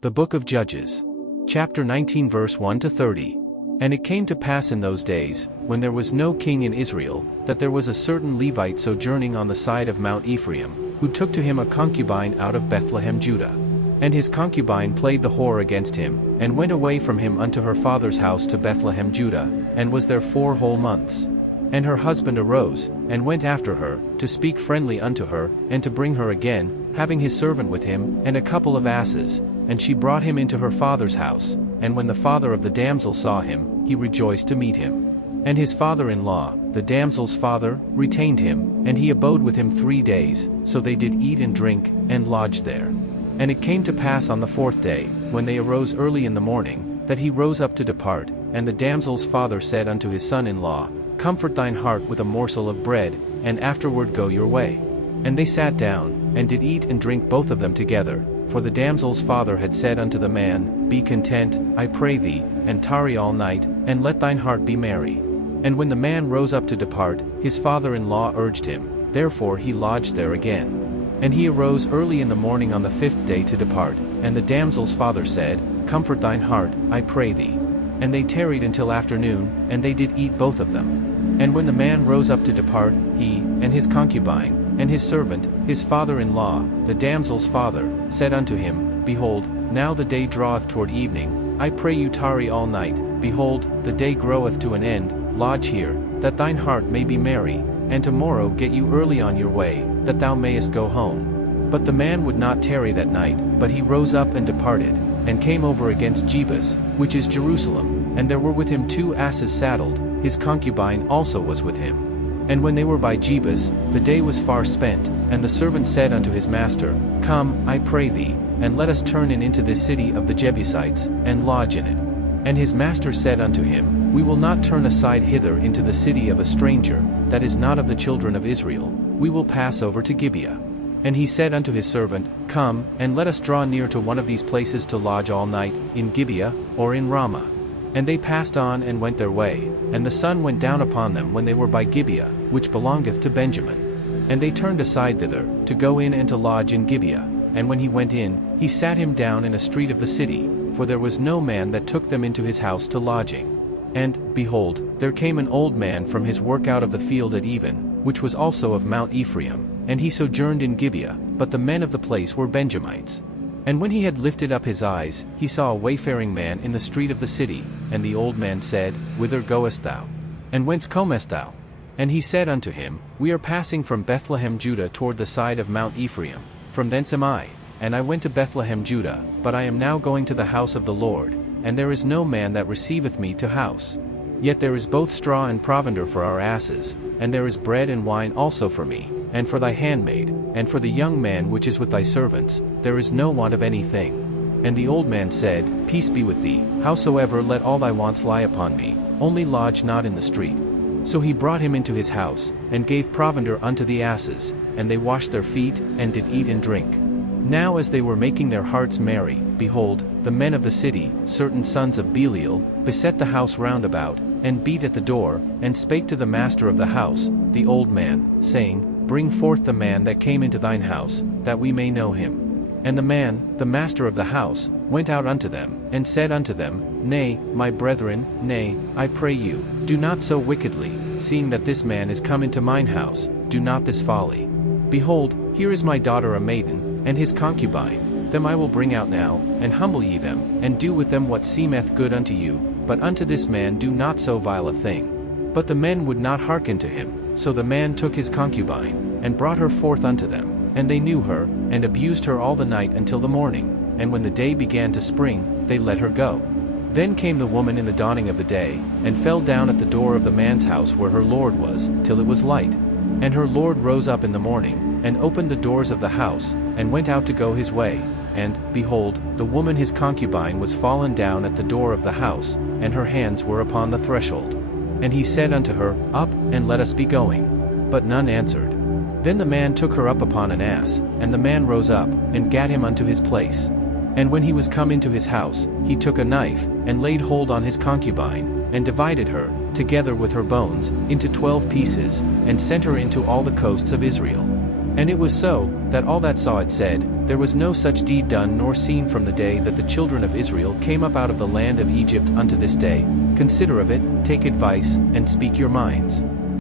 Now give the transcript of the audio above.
The Book of Judges. Chapter 19 verse 1 to 30. And it came to pass in those days, when there was no king in Israel, that there was a certain Levite sojourning on the side of Mount Ephraim, who took to him a concubine out of Bethlehem Judah. And his concubine played the whore against him, and went away from him unto her father's house to Bethlehem Judah, and was there 4 whole months. And her husband arose, and went after her, to speak friendly unto her, and to bring her again, having his servant with him, and a couple of asses. And she brought him into her father's house, and when the father of the damsel saw him, he rejoiced to meet him. And his father-in-law, the damsel's father, retained him, and he abode with him 3 days, so they did eat and drink, and lodged there. And it came to pass on the 4th day, when they arose early in the morning, that he rose up to depart, and the damsel's father said unto his son-in-law, Comfort thine heart with a morsel of bread, and afterward go your way. And they sat down, and did eat and drink both of them together. For the damsel's father had said unto the man, Be content, I pray thee, and tarry all night, and let thine heart be merry. And when the man rose up to depart, his father-in-law urged him, therefore he lodged there again. And he arose early in the morning on the 5th day to depart, and the damsel's father said, Comfort thine heart, I pray thee. And they tarried until afternoon, and they did eat both of them. And when the man rose up to depart, he, and his concubine, and his servant, his father-in-law, the damsel's father, said unto him, Behold, now the day draweth toward evening, I pray you tarry all night, behold, the day groweth to an end, lodge here, that thine heart may be merry, and tomorrow get you early on your way, that thou mayest go home. But the man would not tarry that night, but he rose up and departed, and came over against Jebus, which is Jerusalem, and there were with him 2 asses saddled, his concubine also was with him. And when they were by Jebus, the day was far spent, and the servant said unto his master, Come, I pray thee, and let us turn in into this city of the Jebusites, and lodge in it. And his master said unto him, We will not turn aside hither into the city of a stranger, that is not of the children of Israel, we will pass over to Gibeah. And he said unto his servant, Come, and let us draw near to one of these places to lodge all night, in Gibeah, or in Ramah. And they passed on and went their way, and the sun went down upon them when they were by Gibeah, which belongeth to Benjamin. And they turned aside thither, to go in and to lodge in Gibeah. And when he went in, he sat him down in a street of the city, for there was no man that took them into his house to lodging. And, behold, there came an old man from his work out of the field at even, which was also of Mount Ephraim, and he sojourned in Gibeah, but the men of the place were Benjamites. And when he had lifted up his eyes, he saw a wayfaring man in the street of the city, and the old man said, Whither goest thou? And whence comest thou? And he said unto him, We are passing from Bethlehem Judah toward the side of Mount Ephraim, from thence am I. And I went to Bethlehem Judah, but I am now going to the house of the Lord, and there is no man that receiveth me to house. Yet there is both straw and provender for our asses, and there is bread and wine also for me, and for thy handmaid, and for the young man which is with thy servants, there is no want of anything. And the old man said, Peace be with thee, howsoever let all thy wants lie upon me, only lodge not in the street. So he brought him into his house, and gave provender unto the asses, and they washed their feet, and did eat and drink. Now as they were making their hearts merry, behold, the men of the city, certain sons of Belial, beset the house round about, and beat at the door, and spake to the master of the house, the old man, saying, Bring forth the man that came into thine house, that we may know him. And the man, the master of the house, went out unto them, and said unto them, Nay, my brethren, nay, I pray you, do not so wickedly, seeing that this man is come into mine house, do not this folly. Behold, here is my daughter a maiden, and his concubine, them I will bring out now, and humble ye them, and do with them what seemeth good unto you, but unto this man do not so vile a thing. But the men would not hearken to him, so the man took his concubine, and brought her forth unto them, and they knew her, and abused her all the night until the morning, and when the day began to spring, they let her go. Then came the woman in the dawning of the day, and fell down at the door of the man's house where her lord was, till it was light. And her lord rose up in the morning, and opened the doors of the house, and went out to go his way. And, behold, the woman his concubine was fallen down at the door of the house, and her hands were upon the threshold. And he said unto her, Up, and let us be going. But none answered. Then the man took her up upon an ass, and the man rose up, and gat him unto his place. And when he was come into his house, he took a knife, and laid hold on his concubine, and divided her, together with her bones, into 12 pieces, and sent her into all the coasts of Israel. And it was so, that all that saw it said, There was no such deed done nor seen from the day that the children of Israel came up out of the land of Egypt unto this day. Consider of it, take advice, and speak your minds.